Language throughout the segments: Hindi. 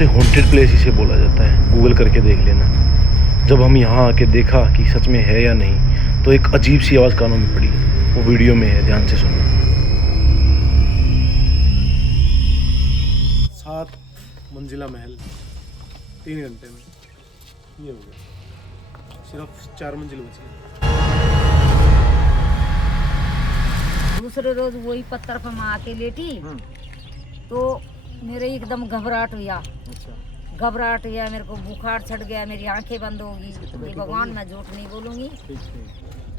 से हॉन्टेड प्लेस इसे बोला जाता है, गूगल करके देख लेना। जब हम यहाँ आके देखा कि सच में है या नहीं, तो एक अजीब सी आवाज़ कानों में पड़ी। वो वीडियो में है, ध्यान से सुनो। 7 मंजिला महल 3 घंटे में ये हो गया, सिर्फ 4 मंजिल बची। दूसरे रोज वही पत्थर पर मैं आके लेटी तो मेरे एकदम घबराहट हुआ। अच्छा, घबराहट हुआ, मेरे को बुखार चढ़ गया, मेरी आंखें बंद होगी। ये भगवान, मैं झूठ नहीं बोलूंगी।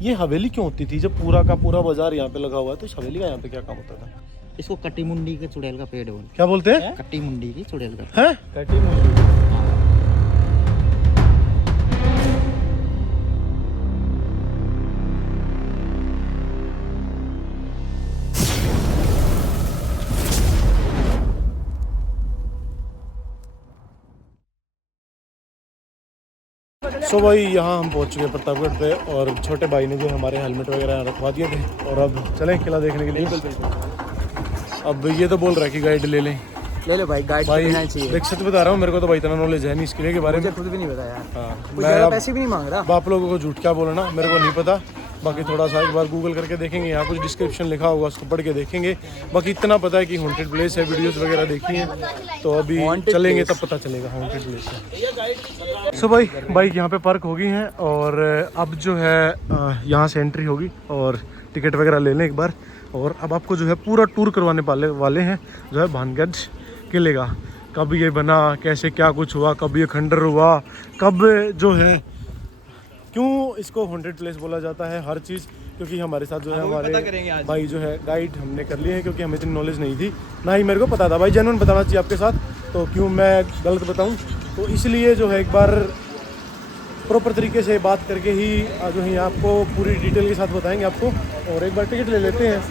ये हवेली क्यों होती थी जब पूरा का पूरा बाजार यहाँ पे लगा हुआ है? तो इस हवेली का यहाँ पे क्या काम होता था? इसको कट्टी मुंडी के चुड़ैल का पेड़ बोलते क्या बोलते हैं? हैं। कट्टी मुंडी की चुड़ैल का हैं? कटी मुंडी। सो भाई यहाँ हम पहुँच चुके हैं प्रतापगढ़ पे, और छोटे भाई ने जो हमारे हेलमेट वगैरह रखवा दिए थे, और अब चलें किला देखने के लिए। अब ये तो बोल रहा है कि गाइड ले लें। ले लो भाई, गाइड लेना चाहिए। देख सच बता रहा हूँ, मेरे को तो भाई इतना नॉलेज है नहीं इस किले के बारे में। मुझे खुद भी नहीं पता यार। हाँ, कोई मैं ज़्यादा अब पैसे भी नहीं मांग रहा। आप लोगों को झूठ क्या बोलना, मेरे को नहीं पता। बाकी थोड़ा सा एक बार गूगल करके देखेंगे, यहाँ कुछ डिस्क्रिप्शन लिखा होगा, उसको पढ़ के देखेंगे। बाकी इतना पता है कि हॉन्टेड प्लेस है, वीडियोस वगैरह देखी हैं, तो अभी चलेंगे तब पता चलेगा हॉन्टेड प्लेस है। सो भाई बाइक यहाँ पे पार्क होगी हैं, और अब जो है यहाँ से एंट्री होगी, और टिकट वगैरह ले लें एक बार। और अब आपको जो है पूरा टूर करवाने वाले हैं जो है भानगढ़ किले का। कब ये बना, कैसे क्या कुछ हुआ, कब ये खंडर हुआ, कब जो है, क्यों इसको हॉन्टेड प्लेस बोला जाता है, हर चीज़। क्योंकि हमारे साथ जो है हमारे भाई जो है गाइड हमने कर लिए हैं, क्योंकि हमें इतनी नॉलेज नहीं थी, ना ही मेरे को पता था भाई। जेन्युइन बताना चाहिए आपके साथ, तो क्यों मैं गलत बताऊं? तो इसलिए जो है एक बार प्रॉपर तरीके से बात करके ही जो है आपको पूरी डिटेल के साथ बताएंगे आपको। और एक बार टिकट ले लेते हैं।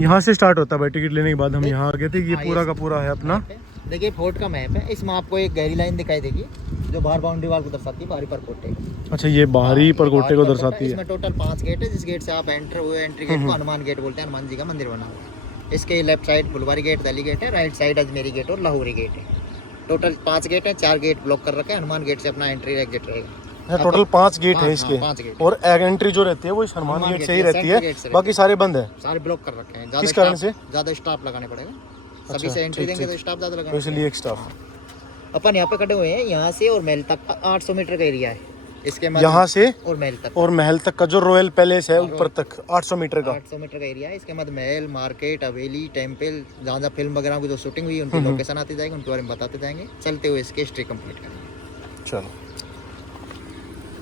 यहाँ से स्टार्ट होता है भाई, टिकट लेने के बाद हम यहाँ आ गए थे। ये पूरा का पूरा है अपना। देखिए फोर्ट का मैप है, इसमें आपको एक गहरी लाइन दिखाई देगी जो बाहर बाउंड्री वाल को दर्शाती है, बाहरी परकोटे। अच्छा, ये बाहरी परकोटे को दर्शाती है। इसमें टोटल 5 गेट है। जिस गेट से आप एंटर हुए, एंट्री गेट को हनुमान गेट बोलते हैं, हनुमान जी का मंदिर बना हुआ है। इसके लेफ्ट साइड फुलवारी गेट, दिल्ली गेट है, राइट साइड अजमेरी गेट और लाहौरी गेट है। टोटल 5 गेट है, 4 गेट ब्लॉक कर रखे हैं। हनुमान गेट से अपना एंट्री एग्जिट रहेगा। टोटल 5 गेट है इसके। 5 गेट। और एंट्री जो रहती है वो इस हनुमान गेट से ही रहती है, बाकी सारे बंद है। सारे ब्लॉक कर रखे हैं। किस कारण से? ज्यादा स्टाफ लगाने पड़ेगा। अच्छा, सभी से एंट्री ठीक, देंगे ठीक। तो स्टाफ ज्यादा लगाना तो इसलिए एक स्टाफ। अपन यहाँ पे खड़े हुए हैं, यहाँ से और महल तक का 800 मीटर का एरिया है। इसके बाद यहाँ से और महल तक, और महल तक का जो रॉयल पैलेस है ऊपर तक 800 मीटर का। 800 मीटर का एरिया है। इसके बाद महल, मार्केट, हवेली, टेम्पल, जहाँ जहाँ फिल्म वगैरह की जो शूटिंग हुई उनकी लोकेशन आती जाएगी, उनके बारे में बताते जाएंगे। चलते हुए इसकी हिस्ट्री कंप्लीट करेंगे। चलो।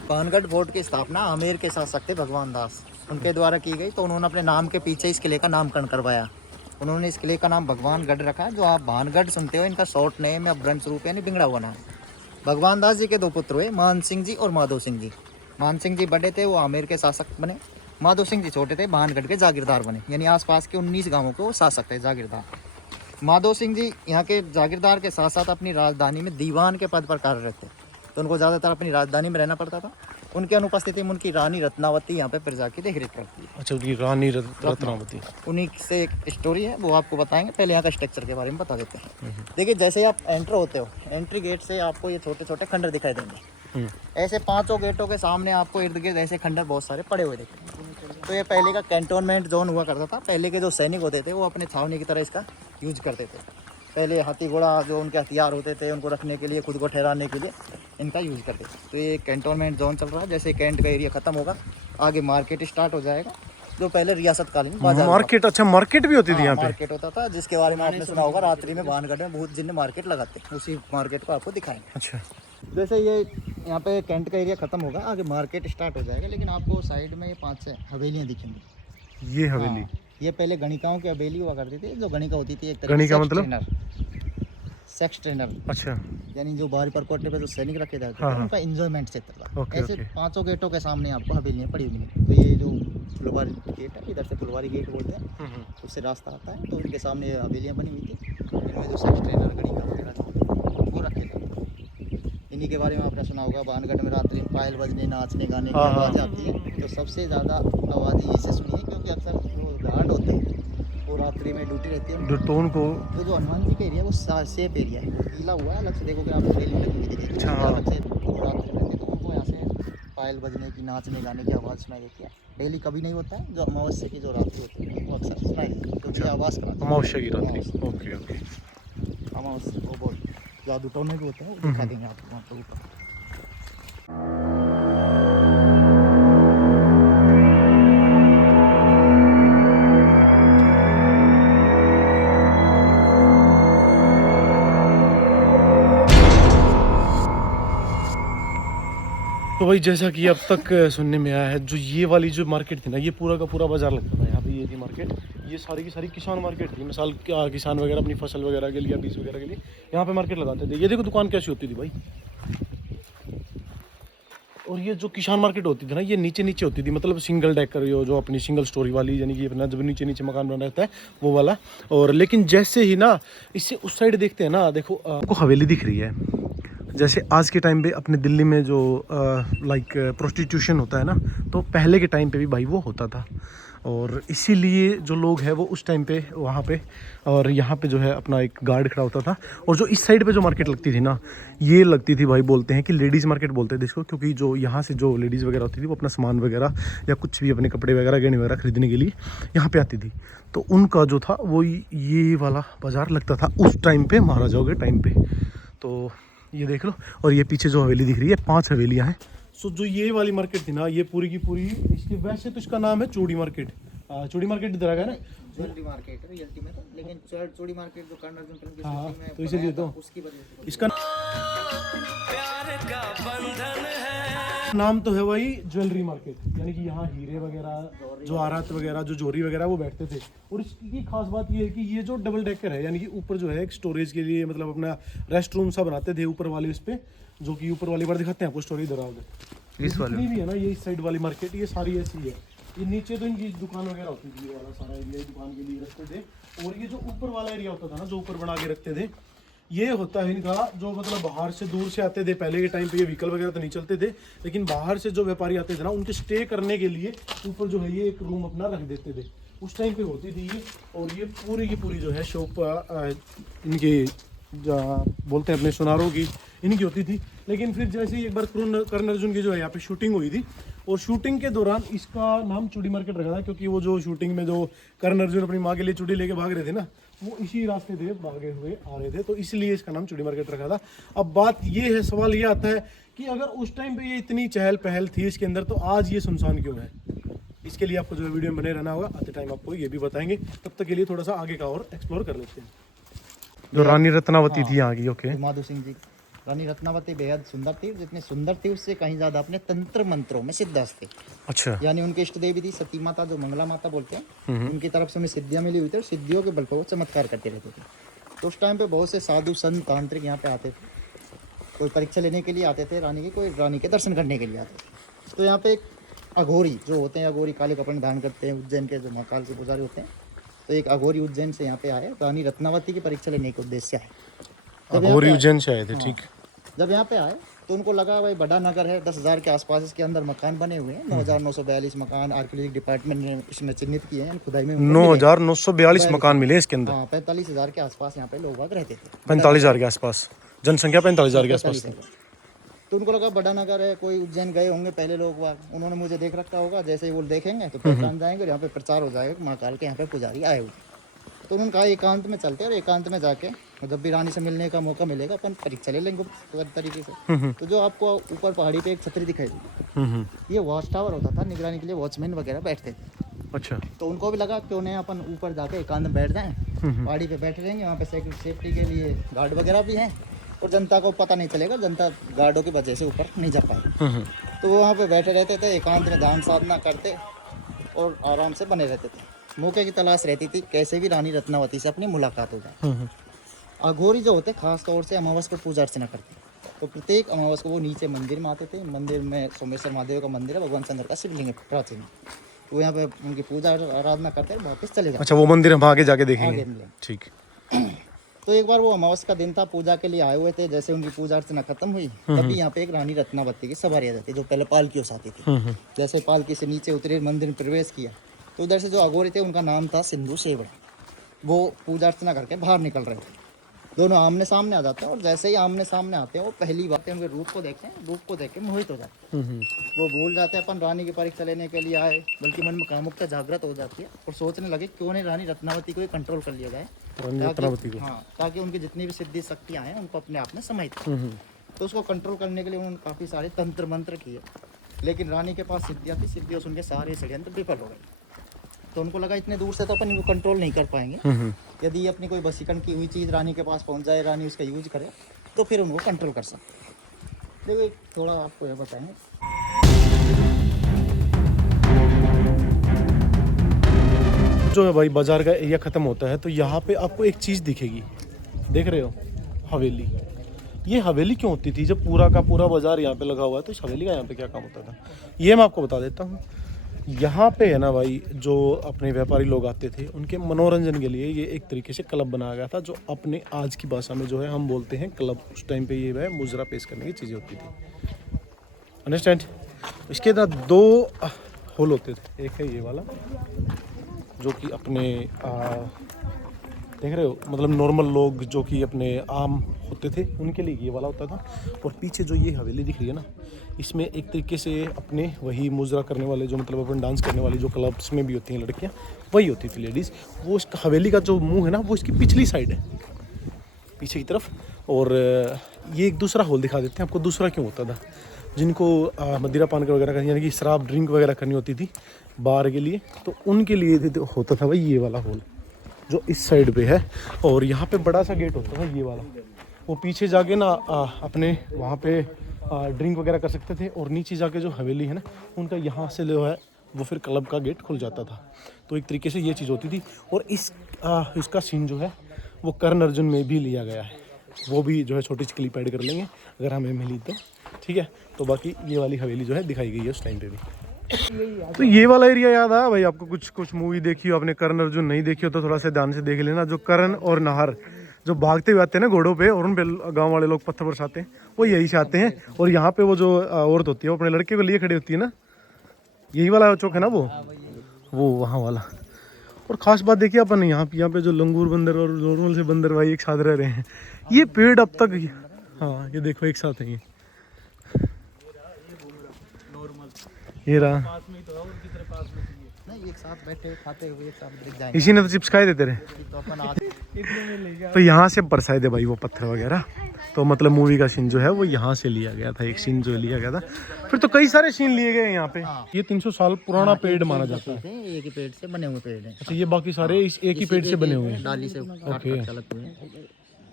भानगढ़ फोर्ट की स्थापना आमेर के शासक थे भगवान दास, उनके द्वारा की गई। तो उन्होंने अपने नाम के पीछे इस किले का नामकरण करवाया। उन्होंने इस किले का नाम भगवानगढ़ रखा। जो आप भानगढ़ सुनते हो, इनका शॉर्ट नेम या भ्रंश रूप यानी बिगड़ा हुआ नाम। भगवान दास जी के 2 पुत्र हुए, मान सिंह जी और माधो सिंह जी। मान सिंह जी बड़े थे, वो आमेर के शासक बने। माधो सिंह जी छोटे थे, भानगढ़ के जागीरदार बने। यानी आसपास के 19 गांवों के वो शासक थे, जागीरदार। माधो सिंह जी यहाँ के जागीरदार के साथ साथ अपनी राजधानी में दीवान के पद पर कार्यरत थे। तो उनको ज़्यादातर अपनी राजधानी में रहना पड़ता था। उनकी अनुपस्थिति में उनकी रानी रत्नावती यहाँ पे प्रजा की देखरेख करती है। अच्छा, उनकी रानी रत्नावती। उन्हीं से एक स्टोरी है, वो आपको बताएंगे। पहले यहाँ का स्ट्रक्चर के बारे में बता देते हैं। देखिए, जैसे आप एंटर होते हो, एंट्री गेट से आपको ये छोटे छोटे खंडर दिखाई देंगे। ऐसे 5 गेटों के सामने आपको इर्द गिर्द ऐसे खंडर बहुत सारे पड़े हुए दिखेंगे। तो ये पहले का कैंटोनमेंट जोन हुआ करता था। पहले के जो सैनिक होते थे वो अपने छावनी की तरह इसका यूज करते थे। पहले हाथी घोड़ा जो उनके हथियार होते थे, उनको रखने के लिए, खुद को ठहराने के लिए इनका यूज़ करते थे। तो ये कैंटोनमेंट जोन चल रहा है। जैसे कैंट का एरिया खत्म होगा, आगे मार्केट स्टार्ट हो जाएगा, जो पहले रियासत कालीन बाजार मार्केट। अच्छा, मार्केट भी होती थी यहाँ पे? मार्केट होता था, जिसके बारे में आपने सुना होगा। रात्रि में भानगढ़ में बहुत जिन मार्केट लगाते हैं, उसी मार्केट को आपको दिखाएंगे। अच्छा, जैसे ये यहाँ पे कैंट का एरिया खत्म होगा, आगे मार्केट स्टार्ट हो जाएगा। लेकिन आपको साइड में ये 5-6 हवेलियाँ दिखेंगी। ये हवेली। ये पहले गणिकाओं की हवेली हुआ करती थी। जो गणिका होती थी, एक तरह गणिका मतलब? Sex trainer. अच्छा, यानी जो बाहरी परकोटे पे जो सैनिक रखे जाते थे, हाँ, उनका एंजॉयमेंट क्षेत्र था। ओके, ऐसे ओके। 5 गेटों के सामने आपको हवेलियाँ पड़ी हुई हैं। तो ये जो फुलवारी गेट है, इधर से फुलवारी गेट बोलते हैं, उससे रास्ता आता है। तो उनके सामने ये हवेलियाँ बनी हुई थी। इनमें जो सेक्स ट्रेनर, गणिका वगैरह जो वो रखे थे। इन्हीं के बारे में आपने सुना होगा। भानगढ़ में रात्रि में पायल बजने, नाचने गाने की आवाज़ आती है। तो सबसे ज़्यादा आवाज़ इसी से सुनी है, क्योंकि अक्सर जो घाट होते हैं वो रात्रि फ्री में ड्यूटी रहती है। जो टोन को तो जो हनुमान जी का एरिया है वो सेफ एरिया है, वो कीला हुआ है, अलग से देखोगे आप रेल में घूमती दिखेगी। अच्छा। अलग से रात में रहते तो उनको यहाँ से पायल बजने की, नाचने गाने की आवाज़ सुनाई देती है। डेली कभी नहीं होता है, जो अमावस्या की जो रात्रि होती है वो अक्सर सुनाई देती है, क्योंकि आवाज़ कराती है। अमावस्या की रात्रि। Okay okay. अमावस्या वो बहुत जादू टोन में भी होता है, वो दिखा देंगे आपको वहाँ पर ऊपर। तो भाई जैसा कि अब तक सुनने में आया है, जो ये वाली जो मार्केट थी ना, ये पूरा का पूरा बाजार लगता था यहाँ पे। ये थी मार्केट, ये सारी की सारी किसान मार्केट थी। मिसाल क्या किसान वगैरह अपनी फसल वगैरह के लिए या बीज वगैरह के लिए यहाँ पे मार्केट लगाते थे। ये देखो दुकान कैसी होती थी भाई। और ये जो किसान मार्केट होती थी ना, ये नीचे नीचे होती थी, मतलब सिंगल डेकर, जो अपनी सिंगल स्टोरी वाली, यानी कि अपना जब नीचे नीचे मकान बना रहता है वो वाला। और लेकिन जैसे ही ना इससे उस साइड देखते हैं ना, देखो आपको हवेली दिख रही है। जैसे आज के टाइम पे अपने दिल्ली में जो लाइक प्रोस्टिट्यूशन होता है ना, तो पहले के टाइम पे भी भाई वो होता था। और इसीलिए जो लोग हैं वो उस टाइम पे वहाँ पे और यहाँ पे जो है अपना एक गार्ड खड़ा होता था। और जो इस साइड पे जो मार्केट लगती थी ना, ये लगती थी भाई, बोलते हैं कि लेडीज़ मार्केट बोलते थे इसको, क्योंकि जो यहाँ से जो लेडीज़ वगैरह होती थी वो अपना सामान वगैरह या कुछ भी अपने कपड़े वगैरह गहने वगैरह खरीदने के लिए यहाँ पे आती थी। तो उनका जो था वो ये वाला बाज़ार लगता था उस टाइम पे, महाराजाओं के टाइम पे। तो ये देख लो। और ये पीछे जो हवेली दिख रही है, 5 हवेलियाँ हैं। सो जो ये वाली मार्केट थी ना, ये पूरी की पूरी, इसके वैसे तो इसका नाम है चूड़ी मार्केट। चूड़ी मार्केट इधर आ गया ना, ज्वेलरी मार्केट है रियल्टी में, तो लेकिन चूड़ी मार्केट जो कर्ण अर्जुन फिल्म की हाँ, शूटिंग में तो इसीलिए तो उसकी वजह से इसका नाम तो है वही ज्वेलरी मार्केट, यानी कि यहाँ हीरे वगैरह, जवाहरात वगैरह, जो जोरी वगैरह वो बैठते थे। और इसकी खास बात ये है कि ये जो डबल डेकर है, यानी कि ऊपर जो है एक स्टोरेज के लिए, मतलब अपना रेस्ट रूम सा बनाते थे ऊपर वाले उस पे, जो कि ऊपर वाली बार दिखाते हैं आपको स्टोरी इधर आओगे। इस वाली भी है ना, ये इस साइड वाली मार्केट, ये सारी ऐसी है। ये नीचे तो इनकी दुकान वगैरह होती थी, ये वाला सारा एरिया दुकान के लिए रखते थे। और ये जो ऊपर वाला एरिया होता था ना, जो ऊपर बना के रखते थे, ये होता है इनका, जो मतलब बाहर से दूर से आते थे। पहले के टाइम पे ये व्हीकल वगैरह तो नहीं चलते थे, लेकिन बाहर से जो व्यापारी आते थे ना, उनके स्टे करने के लिए ऊपर जो है ये एक रूम अपना रख देते थे। उस टाइम पे होती थी ये। और ये पूरी की पूरी जो है शॉप इनकी बोलते हैं अपने सुनारों की, इनकी होती थी। लेकिन फिर जैसे ही एक बार कर्ण अर्जुन की जो है यहाँ पे शूटिंग हुई थी, और शूटिंग के दौरान इसका नाम चूड़ी मार्केट रखा था, क्योंकि वो जो शूटिंग में जो कर्ण अर्जुन अपनी माँ के लिए चूड़ी लेके भाग रहे थे ना, वो इसी रास्ते थे भागे हुए आ रहे थे, तो इसलिए इसका नाम चूड़ी मार्केट रखा था। अब बात ये है, सवाल ये आता है कि अगर उस टाइम पे ये इतनी चहल पहल थी इसके अंदर, तो आज ये सुनसान क्यों है? इसके लिए आपको जो वीडियो में बने रहना होगा, आते टाइम आपको ये भी बताएंगे। तब तक के लिए थोड़ा सा आगे का और एक्सप्लोर कर लेते हैं। जो रानी रत्नावती थी यहाँ की, ओके, माधो सिंह जी। रानी रत्नावती बेहद सुंदर थी, जितनी सुंदर थी उससे कहीं ज्यादा अपने तंत्र मंत्रों में सिद्धस्त थे। अच्छा। यानी उनके इष्ट देवी थी सती माता, जो मंगला माता बोलते हैं, उनकी तरफ से उन्हें सिद्धियां मिली हुई थी, और सिद्धियों के बल पर वो चमत्कार करते रहते थे। तो उस टाइम पे बहुत से साधु संत तांत्रिक यहाँ पे आते थे, कोई परीक्षा लेने के लिए आते थे रानी की, कोई रानी के दर्शन करने के लिए आते थे। तो यहाँ पे एक अघोरी जो होते हैं, अघोरी काले कपड़े धारण करते हैं, उज्जैन के जो महाकाल के पुजारी होते हैं, तो एक अघोरी उज्जैन से यहाँ पे आए, रानी रत्नावती की परीक्षा लेने के उद्देश्य से आए। अघोरी उज्जैन से आए थे, ठीक। जब यहाँ पे आए तो उनको लगा भाई बड़ा नगर है, 10,000 के आसपास इसके अंदर मकान बने हुए हैं, 9,942 मकान आर्कियोलॉजिकल डिपार्टमेंट ने इसमें चिन्हित किए हैं, खुदाई में 9,942 मकान मिले इसके अंदर। 45,000 के आसपास यहाँ पे लोग बाग रहते थे। 45,000 के आसपास जनसंख्या, 45,000 के आसपास थी। तो उनको लगा बड़ा नगर है, कोई उज्जैन गए होंगे पहले लोग बाग, उन्होंने मुझे देख रखा होगा, जैसे ही वो देखेंगे तो पहचान जाएंगे, और यहाँ पे प्रचार हो जाएगा महाकाल के यहाँ पे पुजारी आए हुए। तो उन्होंने कहा एकांत में चलते हैं, और एकांत में जाके जब भी रानी से मिलने का मौका मिलेगा अपन परीक्षा ले लेंगे गुप्त तरीके से। तो जो आपको ऊपर पहाड़ी पे एक छतरी दिखाई दी, ये वॉच टावर होता था, निगरानी के लिए वॉचमैन वगैरह बैठते थे। अच्छा। तो उनको भी लगा क्यों नहीं अपन ऊपर जाके एकांत में बैठ जाएं, पहाड़ी पे बैठे रहेंगे, वहाँ पे सेफ्टी के लिए गार्ड वगैरह भी हैं, और जनता को पता नहीं चलेगा, जनता गार्डों की वजह से ऊपर नहीं जा पाए। तो वो वहाँ पे बैठे रहते थे, एकांत में ध्यान साधना करते और आराम से बने रहते थे। मौके की तलाश रहती थी, कैसे भी रानी रत्नावती से अपनी मुलाकात हो जाए। अघोरी जो होते खास तौर से अमावस पर पूजा अर्चना करते, तो प्रत्येक अमावस को वो नीचे मंदिर में आते थे। मंदिर में सोमेश्वर महादेव का मंदिर है, भगवान चंद्र का शिवलिंग है प्राचीन, तो यहाँ पे उनकी पूजा आराधना करते हैं, वापस चले जाते। अच्छा, वो मंदिर हम आगे जाके देखेंगे, ठीक। तो एक बार वो अमावस का दिन था, पूजा के लिए आए हुए थे, जैसे उनकी पूजा अर्चना खत्म हुई, तभी यहाँ पे एक रानी रत्नावती की सवारी आ जाती है, जो पहले पालकियों से आती थी। जैसे पालकी से नीचे उतरे, मंदिर में प्रवेश किया, तो उधर से जो अघोरी थे उनका नाम था सिंधु सेवड़ा। वो पूजा अर्चना करके बाहर निकल रहे थे। दोनों आमने सामने आ जाते हैं और जैसे ही आमने सामने आते हैं वो पहली बात उनके रूप को देखते हैं, रूप को देख के मोहित हो जाते हैं। वो भूल जाते हैं अपन रानी की परीक्षा लेने के लिए आए, बल्कि मन में कामुकता जागृत हो जाती है और सोचने लगे क्यों नहीं रानी रत्नावती को कंट्रोल कर लिया जाए, हाँ, ताकि उनकी जितनी भी सिद्धि शक्तियाँ हैं उनको अपने आप में समाहित। तो उसको कंट्रोल करने के लिए उन्होंने काफ़ी सारे तंत्र मंत्र किए, लेकिन रानी के पास सिद्धियाँ थी, सिद्धियों से उनके सारे षड्यंत्र विफल हो गए। तो उनको लगा इतने दूर से तो अपन इनको कंट्रोल नहीं कर पाएंगे, यदि अपनी कोई वशीकरण की हुई चीज़ रानी के पास पहुंच जाए, रानी उसका यूज करे तो फिर उनको कंट्रोल कर सकते। देखो थोड़ा आपको यह बताएंगे, जो है भाई बाजार का एरिया खत्म होता है तो यहाँ पे आपको एक चीज़ दिखेगी, देख रहे हो, हवेली। ये हवेली क्यों होती थी जब पूरा का पूरा बाजार यहाँ पे लगा हुआ है, तो इस हवेली का यहाँ पे क्या काम होता था ये मैं आपको बता देता हूँ। यहाँ पे है ना भाई, जो अपने व्यापारी लोग आते थे उनके मनोरंजन के लिए ये एक तरीके से क्लब बनाया गया था, जो अपने आज की भाषा में जो है हम बोलते हैं क्लब। उस टाइम पे ये है मुजरा पेश करने की चीज़ें होती थी, अंडरस्टैंड। इसके अंदर 2 होल होते थे, एक है ये वाला जो कि अपने देख रहे हो, मतलब नॉर्मल लोग जो कि अपने आम होते थे उनके लिए ये वाला होता था, और पीछे जो ये हवेली दिख रही है ना, इसमें एक तरीके से अपने वही मुजरा करने वाले, जो मतलब अपन डांस करने वाली जो क्लब्स में भी होती हैं लड़कियां, वही होती थी लेडीज़। वो इसका हवेली का जो मुंह है ना, वो इसकी पिछली साइड है, पीछे की तरफ। और ये एक दूसरा होल दिखा देते हैं आपको, दूसरा क्यों होता था, जिनको मदिरा पान वगैरह करनी, यानी कि शराब ड्रिंक वगैरह करनी होती थी बार के लिए, तो उनके लिए होता था भाई ये वाला होल जो इस साइड पे है। और यहाँ पे बड़ा सा गेट होता है ये वाला, वो पीछे जाके ना अपने वहाँ पे ड्रिंक वगैरह कर सकते थे, और नीचे जाके जो हवेली है ना उनका यहाँ से जो है वो फिर क्लब का गेट खुल जाता था। तो एक तरीके से ये चीज़ होती थी। और इसका सीन जो है वो कर्ण अर्जुन में भी लिया गया है, वो भी जो है छोटी सी क्लिप ऐड कर लेंगे अगर हमें मिली तो, ठीक है। तो बाकी ये वाली हवेली जो है दिखाई गई है उस टाइम पे भी। तो ये वाला एरिया याद आया भाई आपको? कुछ मूवी देखी हो आपने, कर्ण अर्जुन नहीं देखी हो तो थोड़ा सा ध्यान से देख लेना। जो कर्ण और नाहर जो भागते हुए आते हैं ना घोड़ों पे, और उन पे गांव वाले लोग पत्थर बरसाते हैं, वो यही से आते हैं। और यहाँ पे वो जो औरत होती है वो अपने लड़के को लिए खड़ी होती है ना, यही वाला चौक है ना वो वहाँ वाला। और ख़ास बात देखिए अपन यहाँ पे जो लंगूर बंदर और नॉर्मल से बंदर भाई एक साथ रह रहे हैं। ये पेड़ अब तक, हाँ ये देखो एक साथ है ये रहा, नहीं एक साथ बैठे खाते हुए एक साथ दिख जाएंगे। इसी ने तो चिप्स खाए थे तेरे। तो अपन आते तो यहाँ से बरसाए थे भाई वो पत्थर वगैरह। तो मतलब मूवी का सीन जो है वो यहाँ से लिया गया था, एक सीन जो लिया गया था। फिर तो कई सारे सीन लिए गए यहाँ पे। ये 300 साल पुराना पेड़ माना जाता है। एक ही पेड़ से बने हुए पेड़ हैं। अच्छा, ये बाकी सारे एक ही पेड़ से बने हुए हैं, डाली से काट चलते हुए हैं।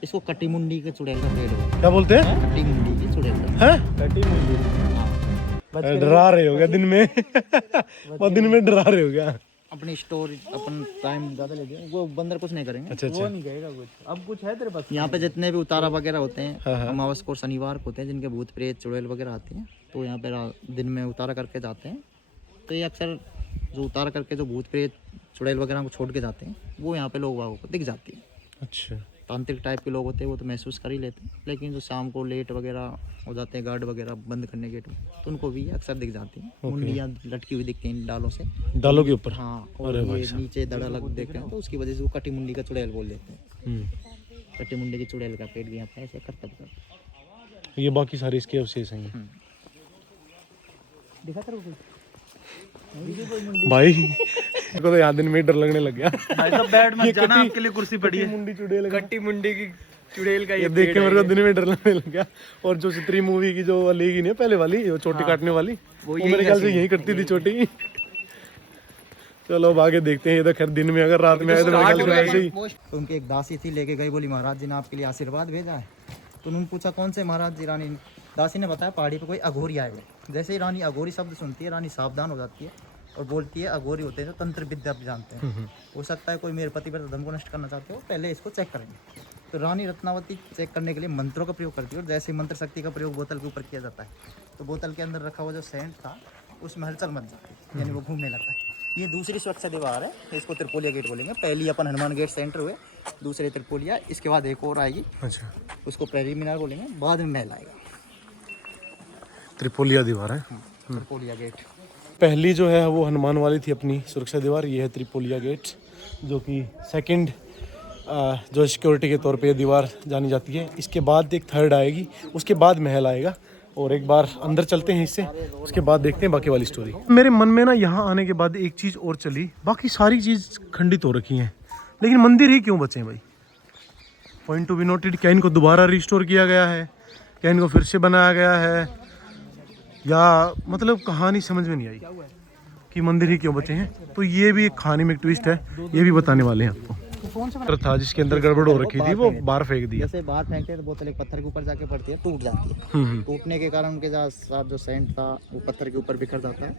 इसको कटी मुंडी के चुड़ैल का पेड़ है। क्या बोलते हैं? कटी मुंडी की चुड़ैल का। हैं? कटी मुंडी। डरा रहे हो गया दिन में वो दिन में डरा रहे हो गया। अपनी स्टोरी अपन टाइम ज़्यादा ले गए, वो बंदर कुछ नहीं करेंगे। अच्छा वो नहीं कहेगा कुछ। अब कुछ है तेरे पास? यहाँ पे जितने भी उतारा वगैरह होते हैं, अमावस को शनिवार को होते हैं, जिनके भूत प्रेत चुड़ैल वगैरह आते हैं, तो यहाँ पे दिन में उतारा करके जाते हैं। तो ये अक्सर जो उतारा करके जो भूत प्रेत चुड़ैल वगैरह को छोड़ के जाते हैं, वो यहाँ पे लोगों को दिख जाती है। अच्छा, तांत्रिक टाइप के लोग होते हैं वो तो महसूस कर ही लेते हैं, लेकिन जो शाम को लेट वगैरह हो जाते हैं, गार्ड वगैरह बंद करने गेट में, तो उनको भी अक्सर दिख जाती हैं। मुंडियाँ लटकी हुई दिखती हैं डालों से, डालों के ऊपर। हाँ, और ये नीचे दड़ा लग देखते हैं, तो उसकी वजह से वो कटी मुंडी का चुड़ैल बोल देते हैं। कटी मुंडी की चुड़ैल का पेट भी यहाँ पे ऐसे करतब कर। ये बाकी सारे इसके अवशेष हैं दिखा कर भाई। को तो यहाँ दिन में डर लगने लग गया। बैठ मत जाना, आपके लिए कुर्सी पड़ी है। मुंडी चुड़ैल, कट्टी मुंडी की चुड़ैल का ये देख के मेरे को दिन में डर लगने लग गया। और जो चित्री मूवी की जो लेगी नहीं पहले वाली, वो चोटी काटने वाली, वो मेरे ख्याल से यही करती थी चोटी। चलो अब आगे देखते हैं। ये तो खैर दिन में, अगर रात में आए तो मेरे ख्याल से ऐसे ही। तो उनकी एक दासी थी, लेके गई, बोली महाराज जी ने आपके लिए आशीर्वाद भेजा है। तो उन्होंने पूछा कौन से महाराज जी? रानी दासी ने बताया पहाड़ी पे कोई अघोरी आए हुए। जैसे ही रानी अघोरी शब्द सुनती है, रानी सावधान हो जाती है और बोलती है अघोरी होते हैं जो तंत्र विद्या आप जानते हैं, हो सकता है कोई मेरे पति पर धर्म को नष्ट करना चाहते हो, पहले इसको चेक करेंगे। तो रानी रत्नावती चेक करने के लिए मंत्रों का प्रयोग करती है, और जैसे ही मंत्र शक्ति का प्रयोग बोतल के ऊपर किया जाता है, तो बोतल के अंदर रखा हुआ जो सेंट था उसमें हलचल मच जाती है, यानी वो घूमने लगता है। ये दूसरी सुरक्षा दीवार है, इसको त्रिपोलिया गेट बोलेंगे। पहली अपन हनुमान गेट सेंटर हुए, दूसरे त्रिपोलिया, इसके बाद एक और आएगी, अच्छा, उसको प्रहरी मीनार बोलेंगे, बाद में महल आएगा। त्रिपोलिया दीवार है त्रिपोलिया गेट पहली जो है वो हनुमान वाली थी अपनी सुरक्षा दीवार, ये है त्रिपोलिया गेट। जो कि सेकंड जो सिक्योरिटी के तौर पे ये दीवार जानी जाती है। इसके बाद एक थर्ड आएगी, उसके बाद महल आएगा। और एक बार अंदर चलते हैं इससे, उसके बाद देखते हैं बाकी वाली स्टोरी। मेरे मन में ना यहाँ आने के बाद एक चीज़ और चली, बाकी सारी चीज़ खंडित हो रखी हैं, लेकिन मंदिर ही क्यों बचे हैं भाई? पॉइंट टू बी नोटेड, क्या इनको दोबारा रिस्टोर किया गया है, क्या इनको फिर से बनाया गया है, या मतलब कहानी समझ में नहीं आई कि मंदिर ही क्यों बचे हैं। तो ये भी एक कहानी में एक ट्विस्ट है, ये भी बताने वाले हैं आपको। था जिसके अंदर गड़बड़ हो रखी थी, वो बाहर फेंक दिया। जैसे बाहर फेंकते हैं तो बोतल एक पत्थर के ऊपर जाके पड़ती है, टूट जाती है। टूटने के कारण उनके साथ जो सेंट था वो पत्थर के ऊपर बिखर जाता है।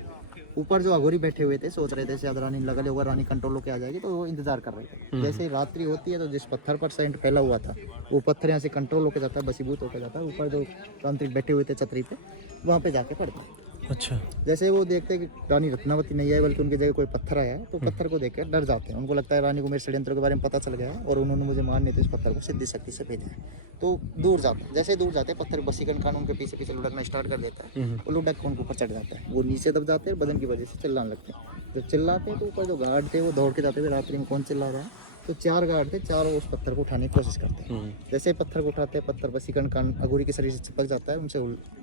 ऊपर जो अघोरी बैठे हुए थे सोच रहे थे शायद रानी लगल होगा, रानी कंट्रोल होकर आ जाएगी, तो वो इंतजार कर रहे थे। जैसे ही रात्रि होती है तो जिस पत्थर पर सेंट फैला हुआ था वो पत्थर यहाँ से कंट्रोल होकर जाता है, बसीभूत होकर जाता है। ऊपर जो तांत्रिक बैठे हुए थे छतरी पे, वहाँ पे जाके पड़ता है। अच्छा। जैसे वो देखते हैं कि रानी रत्नावती नहीं आई बल्कि उनकी जगह कोई पत्थर आया है, तो पत्थर को देख कर डर जाते हैं। उनको लगता है रानी को मेरे षड्यंत्र के बारे में पता चल गया है और उन्होंने मुझे मारने तो इस पत्थर को सिद्धि शक्ति से भेजा है। तो दूर जाते हैं, जैसे ही दूर जाते हैं पत्थर बसीकरण कान उनके पीछे पीछे लुढ़कना स्टार्ट कर देता है। वो लुढ़क उनके ऊपर चढ़ जाता है, वो नीचे दब जाते हैं, बदन की वजह से चिल्लाने लगते हैं। जब चिल्लाते हैं तो ऊपर जो गार्ड थे वो दौड़ के जाते थे, रात्रि में कौन चिल्ला रहा है, तो 4 गार्ड थे, चारों उस पत्थर को उठाने की कोशिश करते हैं। जैसे पत्थर को उठाते हैं, पत्थर बसीकरण कान अघोरी के शरीर से चिपक जाता है, उनसे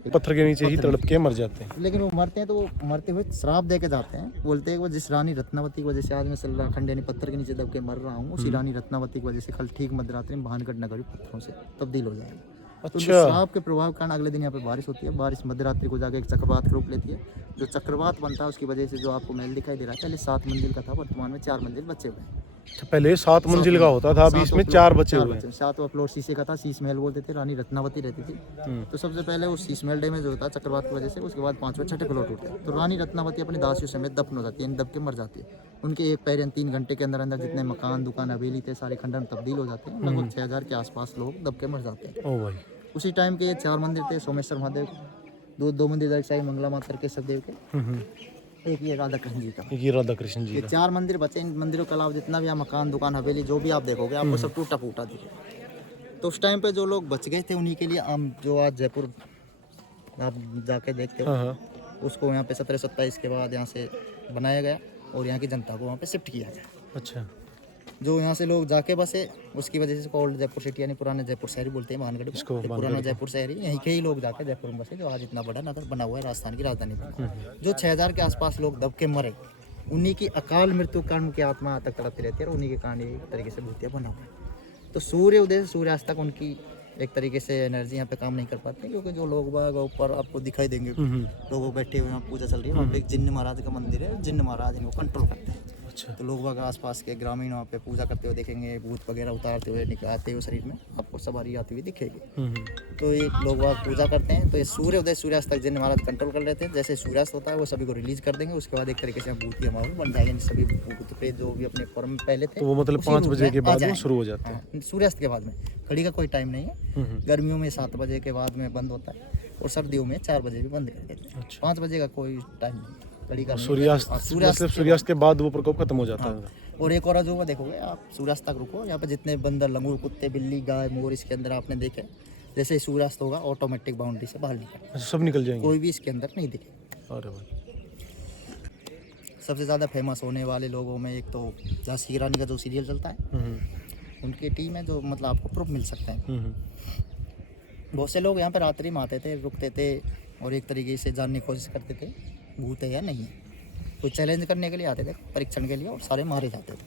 पत्थर के नीचे ही तड़प के मर जाते हैं। लेकिन वो मरते हैं तो वो मरते हुए श्राप दे के जाते हैं। बोलते हैं कि वो जिस रानी रत्नावती की वजह से आज मैं सल्लाखंड यानी पत्थर के नीचे दब के मर रहा हूँ, उसी रानी रत्नावती की वजह से कल ठीक मध्यरात्रि में भानगढ़ नगरी पत्थरों से तब्दील हो जाएगी। तो श्राप के प्रभाव के कारण अगले दिन यहाँ पे बारिश होती है। बारिश मध्यरात्रि को जाकर एक चक्रवात का रूप लेती है। जो चक्रवात बनता है उसकी वजह से जो आपको महल दिखाई दे रहा है, पहले 7 मंजिल का था, वर्तमान में 4 मंजिल बचे हुए हैं। पहले 7 मंजिल का होता था, अभी इसमें 4 बचे हुए हैं। 7वां फ्लोर शीशे का था, शीश महल बोलते थे, रानी रत्नावती रहती थी। तो सबसे पहले वो शीश महल डैमेज होता है चक्रवात की वजह से, उसके बाद 5वें 6ठे फ्लोर टूटता है। तो रानी रत्नावती अपने दासियों समेत दफन हो जाती है, दब के मर जाती है। उनके एक पैर 3 घंटे के अंदर अंदर जितने मकान दुकान हवेली थे सारे खंडर तब्दील हो जाते हैं। लगभग 6000 के आसपास लोग दब के मर जाते हैं। ओ भाई। उसी टाइम के 4 मंदिर थे, सोमेश्वर महादेव, दो मंदिर दर्शाई मंगला माता के सदेव के, एक ये राधा कृष्ण जी का, ये राधा कृष्ण जी ये का। 4 मंदिर बचे। इन मंदिरों के अलावा जितना भी यहाँ मकान दुकान हवेली जो भी आप देखोगे आपको सब टूटा फूटा दिखेगा। तो उस टाइम पे जो लोग बच गए थे उन्हीं के लिए जो आज जयपुर आप जाके देखते हो, उसको यहाँ पे 1727 के बाद यहाँ से बनाया गया और यहाँ की जनता को वहाँ पे शिफ्ट किया गया। अच्छा। जो यहाँ से लोग जाके बसे उसकी वजह से इसको ओल्ड जयपुर सिटी यानी पुराना जयपुर शहर बोलते हैं। भानगढ़ को पुराना जयपुर शहर यहीं के ही लोग जाके जयपुर में बसे, जो आज इतना बड़ा नगर बना हुआ है, राजस्थान की राजधानी बना। जो 6000 के आसपास लोग दब के मरे, उन्हीं की अकाल मृत्यु के कारण उनकी आत्मा तक तड़पती रहती है और उन्हीं के कारण एक तरीके से भूतिया बना हुआ है। तो सूर्य उदय से सूर्यास्त तक उनकी एक तरीके से एनर्जी यहाँ पे काम नहीं कर पाती, क्योंकि जो लोग बाग ऊपर आपको दिखाई देंगे, लोग बैठे हुए यहाँ पूजा चल रही है, वहाँ पे एक जिन्न महाराज का मंदिर है, जिन्न महाराज इनको कंट्रोल करते हैं। अच्छा। तो लोग बाग आसपास के ग्रामीण वहाँ पे पूजा करते हुए देखेंगे, भूत वगैरह उतारते हुए आते हुए शरीर में आपको सवारी आती हुई दिखेगी। तो ये लोग बाग पूजा करते हैं। तो ये सूर्य उदय सूर्यास्त तक जिन्न महाराज कंट्रोल कर लेते हैं। जैसे सूर्यास्त होता है वो सभी को रिलीज कर देंगे, उसके बाद एक तरीके से भूतिया माहौल बन जाएंगे, सभी भूत प्रेत जो भी अपने फॉर्म में पहले थे। तो वो मतलब 5 बजे के बाद वो शुरू हो जाते हैं। सूर्यास्त के बाद में घड़ी का कोई टाइम नहीं है। गर्मियों में 7 बजे के बाद में बंद होता है और सर्दियों में 4 बजे भी बंद कर देते हैं। 5 बजे का कोई टाइम नहीं, घड़ी का सूर्यास्त मतलब सूर्यास्त के बाद वो प्रकोप खत्म हो जाता है। और एक और अजूबा देखोगे आप, सूर्यास्त तक रुको, यहाँ पे जितने बंदर लंगूर कुत्ते बिल्ली गाय मोर इसके अंदर आपने देखे, जैसे ही सूर्यास्त होगा ऑटोमेटिक बाउंड्री से बाहर निकल, सब निकल जाएंगे, कोई भी इसके अंदर नहीं दिखे। अरे भाई। सबसे ज़्यादा फेमस होने वाले लोगों में एक तो झांसी की रानी का जो सीरियल चलता है, उनकी टीम है, जो मतलब आपको प्रूफ मिल सकता है। बहुत से लोग यहाँ पे रात्रि में आते थे, रुकते थे और एक तरीके से जानने की कोशिश करते थे भूत है या नहीं है। कोई चैलेंज करने के लिए आते थे, परीक्षण के लिए, और सारे मारे जाते थे।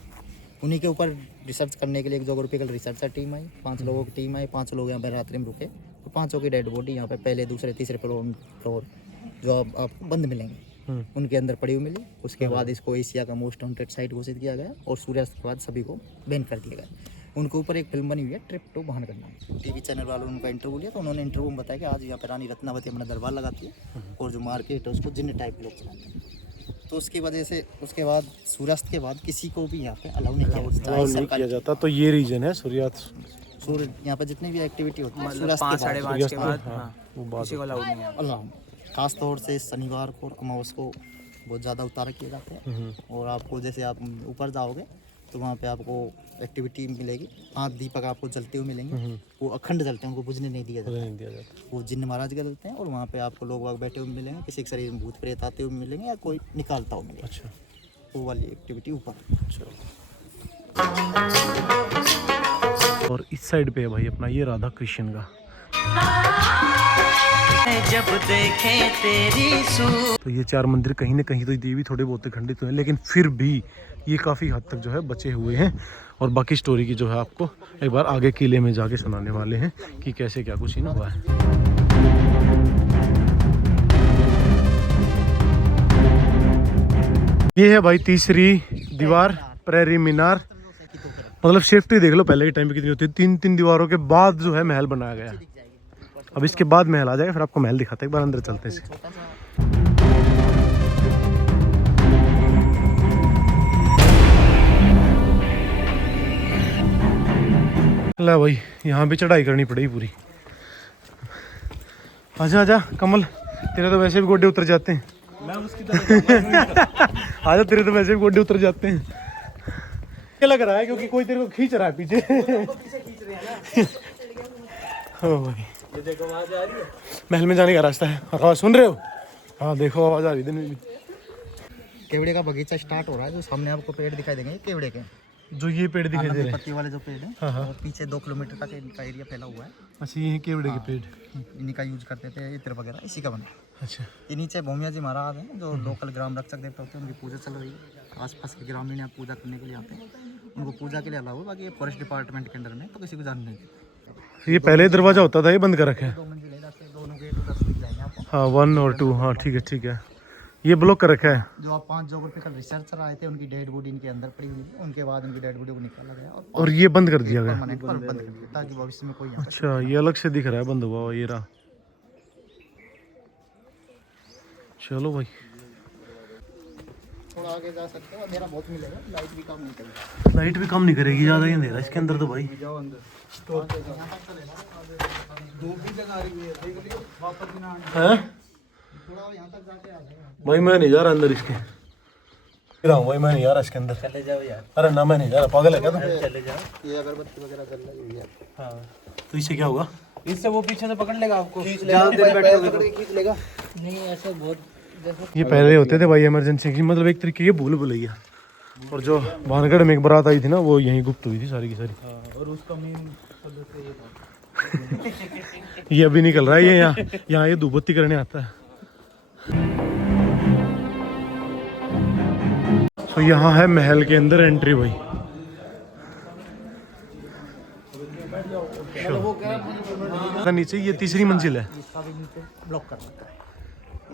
उन्हीं के ऊपर रिसर्च करने के लिए एक जोग्राफिकल रिसर्चर टीम आई, 5 लोगों की टीम आई। 5 लोग यहाँ पर रात्रि में रुके, तो 5 की डेड बॉडी यहाँ पे पहले दूसरे तीसरे फ्लोर जो आपको बंद मिलेंगे उनके अंदर पड़ी हुई मिली। उसके बाद इसको एशिया का मोस्ट हॉन्टेड साइट घोषित किया गया और सूर्यास्त के बाद सभी को बैन कर दिया गया। उनके ऊपर एक फिल्म बनी हुई है, ट्रिप टू भानगढ़ नाम। टीवी चैनल वालों ने उनका इंटरव्यू लिया, तो उन्होंने इंटरव्यू में बताया कि आज यहाँ पर रानी रत्नावती अपना दरबार लगाती है और जो मार्केट है उसको जिन्न टाइप लोग चलाते हैं। तो उसकी वजह से उसके बाद सूर्यास्त के बाद किसी को भी यहाँ पे अलाउ नहीं किया जाता। तो ये रीजन है सूर्यास्त, सूर्य यहाँ पे जितनी भी एक्टिविटी होती है सूर्यास्त 5-5:30 के बाद वो बात किसी को अलाउड नहीं है। अलाउ, खास तौर से शनिवार को और अमावस को बहुत ज़्यादा उतारा किए जाते हैं। और आपको जैसे आप ऊपर जाओगे तो वहाँ पे आपको एक्टिविटी मिलेगी, 5 दीपक आपको जलते हुए मिलेंगे, वो अखंड जलते हैं, उनको बुझने नहीं दिया जाता। वो जिन्न महाराज के जलते हैं और वहाँ पे आपको लोग वाग बैठे हुए मिलेंगे, किसी के शरीर में भूत प्रेत आते हुए मिलेंगे या कोई निकालता हुआ मिलेगा। अच्छा, वो वाली एक्टिविटी ऊपर। अच्छा। और इस साइड पे है भाई अपना ये राधा कृष्ण का। जब देखे तेरी तो ये 4 मंदिर कहीं ना कहीं तो ये भी थोड़े बहुत खंडित हुए हैं, लेकिन फिर भी ये काफ़ी हद तक जो है बचे हुए हैं। और बाकी स्टोरी की जो है आपको एक बार आगे किले में जाके सुनाने वाले हैं कि कैसे क्या कुछ इन हुआ है। ये है भाई तीसरी दीवार, प्रेरी मीनार। मतलब सेफ्टी देख लो पहले के टाइम पे कितनी होती है। 3 दीवारों के बाद जो है महल बनाया गया। अब इसके बाद महल आ जाएगा, फिर आपको महल दिखाते हैं। एक बार अंदर चलते हैं। ला भाई यहाँ भी चढ़ाई करनी पड़ेगी पूरी। आजा आजा कमल, तेरे तो वैसे भी गोडे उतर जाते हैं। मैं उसकी तरह आजा, तेरे तो वैसे भी गोडे उतर जाते हैं। क्या लग रहा है क्योंकि कोई तेरे को खींच रहा है पीछे। ओ भाई ये देखो आवाज आ रही है, महल में जाने का रास्ता है। आवाज सुन रहे हो? हाँ देखो आवाज आ रही दिन में भी। केवड़े का बगीचा स्टार्ट हो रहा है। जो सामने आपको पेड़ दिखाई देंगे केवड़े के, जो ये पेड़ दिखाई दे रहे हैं, पत्ती वाले जो पेड़ हैं। हाँ। और पीछे 2 किलोमीटर तक इनका एरिया फैला हुआ है। अच्छा ये केवड़े के पेड़। इन्हीं का यूज करते थे, इत्र वगैरह इसी का बना। अच्छा ये नीचे भूमिया जी महाराज हैं जो लोकल ग्राम रक्षक देवता होते हैं, उनकी पूजा चल रही है। आसपास के ग्रामीण यहाँ पूजा करने के लिए आते हैं, उनको पूजा के लिए अलावा बाकी ये फॉरेस्ट डिपार्टमेंट के अंडर में, तो किसी को जानने नहीं। ये पहले दरवाजा होता था, ये बंद कर रखा है। 2 मंजिल है, दोनों गेट उधर से दिख जाएंगे आपको। हाँ 1 और 2, हाँ ठीक है ठीक है। ये ब्लॉक कर रखा है। जो आप 5 जोग्राफिकल रिसर्चर आए थे, उनकी डेड बॉडी इनके अंदर पड़ी हुई है। उनके बाद उनकी डेड बॉडी को निकाला गया और ये बंद कर दिया गया। परमानेंट बंद कर दिया ताकि भविष्य में कोई यहाँ पे- अच्छा ये अलग से दिख रहा है बंद हुआ ये रहा। चलो भाई थोड़ा आगे जा सकते हो, अंधेरा बहुत मिलेगा, लाइट भी काम नहीं करेगी। लाइट भी काम नहीं करेगी, ज़्यादा ही अंधेरा इसके अंदर तो भाई। जाओ अंदर। धूप भी जगा रही है, देख लियो वापस भी ना आने। हैं? थोड़ा यहाँ तक जाके आ जाएगा। भाई मैं नहीं जा रहा अंदर इसके। रहा हूँ भाई, मैं नहीं जा रहा इसके अंदर। चले जाओ यार। अरे ना मैं नहीं जा रहा, पागल है क्या तुम? चले जाओ। ये अगरबत्ती वगैरह जल रही है। हाँ तो इससे क्या होगा? इससे वो पीछे से पकड़ लेगा आपको, खींच लेगा। नहीं ऐसे बहुत ये पहले होते थे भाई इमरजेंसी की, मतलब एक तरीके की भूल भुलैया। और जो भानगढ़ में एक बारात आई थी ना, वो यहीं गुप्त हुई थी सारी की सारी। और उसका मेन सदस्य ये था। ये अभी निकल रहा है, ये यहाँ ये धूपबत्ती करने आता है। तो यहाँ है महल के अंदर एंट्री भाई। नीचे ये तीसरी मंजिल है। इसका भी नीचे ब्लॉक कर रखा है।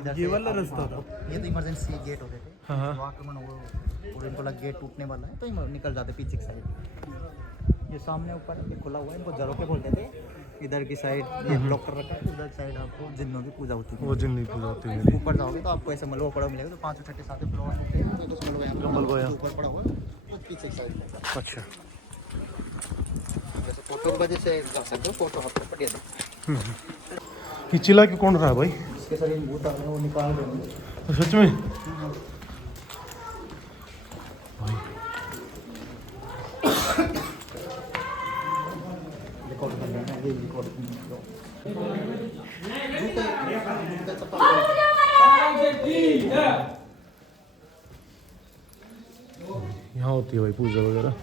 इधर ये से वाला रास्ता था। ये तो इमरजेंसी गेट होते थे। हाँ। जो आक्रमण हो और इनको लग गेट टूटने वाला है तो निकल जाते पीछे की साइड। ये सामने ऊपर खुला हुआ है, इनको जरों के बोलते थे। इधर की साइड ये ब्लॉक कर रखा है, उधर साइड आपको जिन्नों की पूजा होती है। वो जिन नहीं पूजा होती है। ऊपर जाओगे तो आपको ऐसा मलबा पड़ा मिलेगा। तो 5 छठे 7 फ्लोर होते हैं, तो उस मलबा यहाँ ऊपर पड़ा हुआ है, तो पीछे की साइड। अच्छा जैसे फोटो की वजह से जा सकते हो, फोटो आपको पड़े दो। ये चिल्ला क्यों कौन रहा है भाई? इसके सारे भूत आ रहे हैं, वो निकाल देंगे। तो सच में रिकॉर्ड कर लेना, ये रिकॉर्ड कर यहाँ होती है भाई पूजा वगैरह।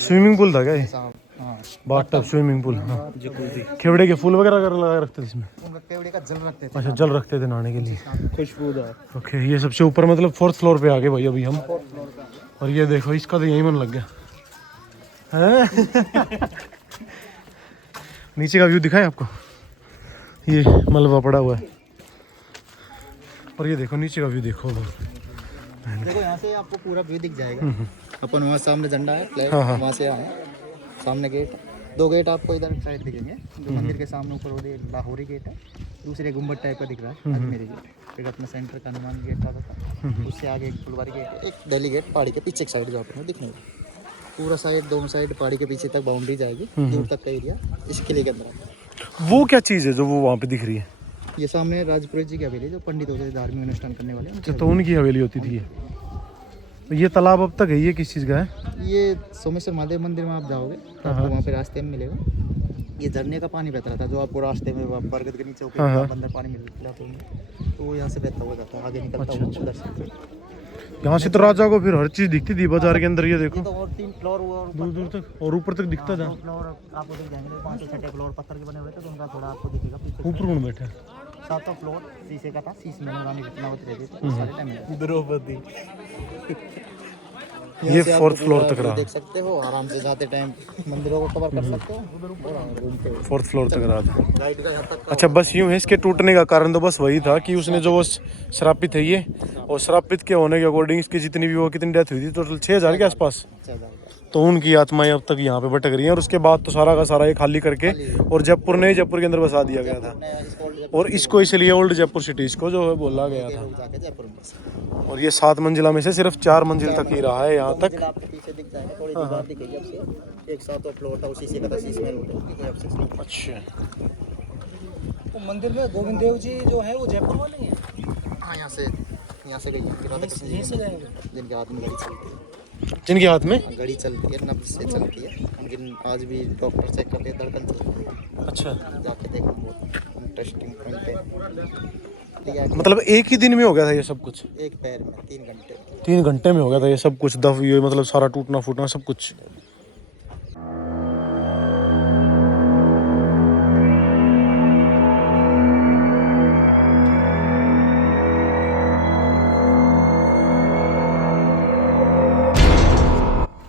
स्विमिंग पूल था क्या ये? Bathtub swimming pool. हाँ खेवड़े के फूल वगैरह कर लगा रखते थे इसमें। उनका केवड़े का जल रखते थे। अच्छा जल रखते थे नहाने के लिए। खुशबूदार। ओके ये सबसे ऊपर मतलब 4th फ्लोर पे आ गए भाई अभी हम। और ये देखो इसका तो यही मन लग गया है। नीचे का व्यू दिखाएं आपको, ये मलबा पड़ा हुआ है। और ये देखो नीचे का व्यू देखो। देखो यहाँ से आपको पूरा व्यू दिख जाएगा। अपन वहाँ सामने झंडा है, फ्लैग, हाँ, हाँ। वहाँ से आए, सामने गेट, 2 गेट आपको इधर साइड दिखेंगे। जो मंदिर के सामने ऊपर वो लाहौरी गेट है, दूसरे गुम्बद टाइप का दिख रहा है अजमेरी गेट। फिर अपना सेंटर का हनुमान गेट आता था, उससे आगे एक फुलवारी गेट है, एक दिल्ली गेट पहाड़ी के पीछे की साइड जो आपको दिखने पूरा साइड, दोनों साइड पहाड़ी के पीछे तक बाउंड्री जाएगी, दूर तक का एरिया इस किले के अंदर आता है। वो क्या चीज़ है जो वो वहाँ पे दिख रही है? ये सामने राजपुरोहित जी की हवेली, जो पंडित होते थे धार्मिक अनुष्ठान करने वाले। अच्छा तो उनकी हवेली होती थी ये। तो ये तालाब अब तक है, ये किस चीज़ का है? ये सोमेश्वर महादेव मंदिर में आप जाओगे तो आपको वहाँ पे रास्ते में मिलेगा। ये झरने का पानी बहता रहता है, जो आपको रास्ते में बरगद के नीचे हाँ, हाँ। अंदर पानी मिलता है तो वो यहाँ से बहता हुआ जाता है, आगे निकलता हुआ उधर से। यहाँ से तो राजा को फिर हर चीज दिखती थी बाजार के अंदर, ये देखो ये तो और 3 फ्लोर और दूर दूर तक और ऊपर तक दिखता था। फ्लोर आपको दिख जाएंगे, 5 6 फ्लोर पत्थर के बने हुए थे, तो उनका थोड़ा आपको दिखेगा पीछे। ऊपर कौन बैठा है? 7वां फ्लोर शीशे का था, शीश में रानी पद्मावती रहती थी सारे टाइम में। द्रौपदी ये 4th फ्लोर तक रहा, देख सकते हो आराम से, जाते टाइम मंदिरों को कवर कर सकते हो। 4th फ्लोर तक रहा था। लाइट का यहाँ तक अच्छा, बस यूं है, इसके टूटने का कारण तो बस वही था कि उसने जो वो श्रापित है ये, और श्रापित के होने के अकॉर्डिंग इसकी जितनी भी वो कितनी डेथ हुई थी, टोटल 6000 के आसपास, तो उनकी आत्माएं अब तक यहाँ पे भटक रही हैं। और उसके बाद तो सारा का सारा ये खाली करके और जयपुर के अंदर बसा दिया गया था, और इसको इसलिए ओल्ड जयपुर सिटी इसको जो है बोला गया था। जाके जयपुर में और ये 7 मंजिला में से सिर्फ 4 मंजिल तक ही रहा है यहाँ तक। आपके पीछे दिख जाएगा, थोड़ी दीवार दिखेगी आपसे, एक 7वां फ्लोर था, उसी से का था, शीश में दिखे आपसे। अच्छा, तो मंदिर में गोविंद देव जी जो है वो जयपुर वाले हैं। हाँ, यहाँ से गई है राधा कृष्ण जी जिनके हाथ में घड़ी चलती है, जिनके हाथ में घड़ी चलती है, नब्ज से चलती है, लेकिन आज भी डॉक्टर चेक करते हैं, धड़कन चलती है। अच्छा, जाके देखो, बहुत इंटरेस्टिंग पॉइंट है। मतलब एक ही दिन में हो गया था ये सब कुछ? एक पैर में 3 घंटे 3 घंटे में हो गया था ये सब कुछ, ये मतलब सारा टूटना फूटना सब कुछ।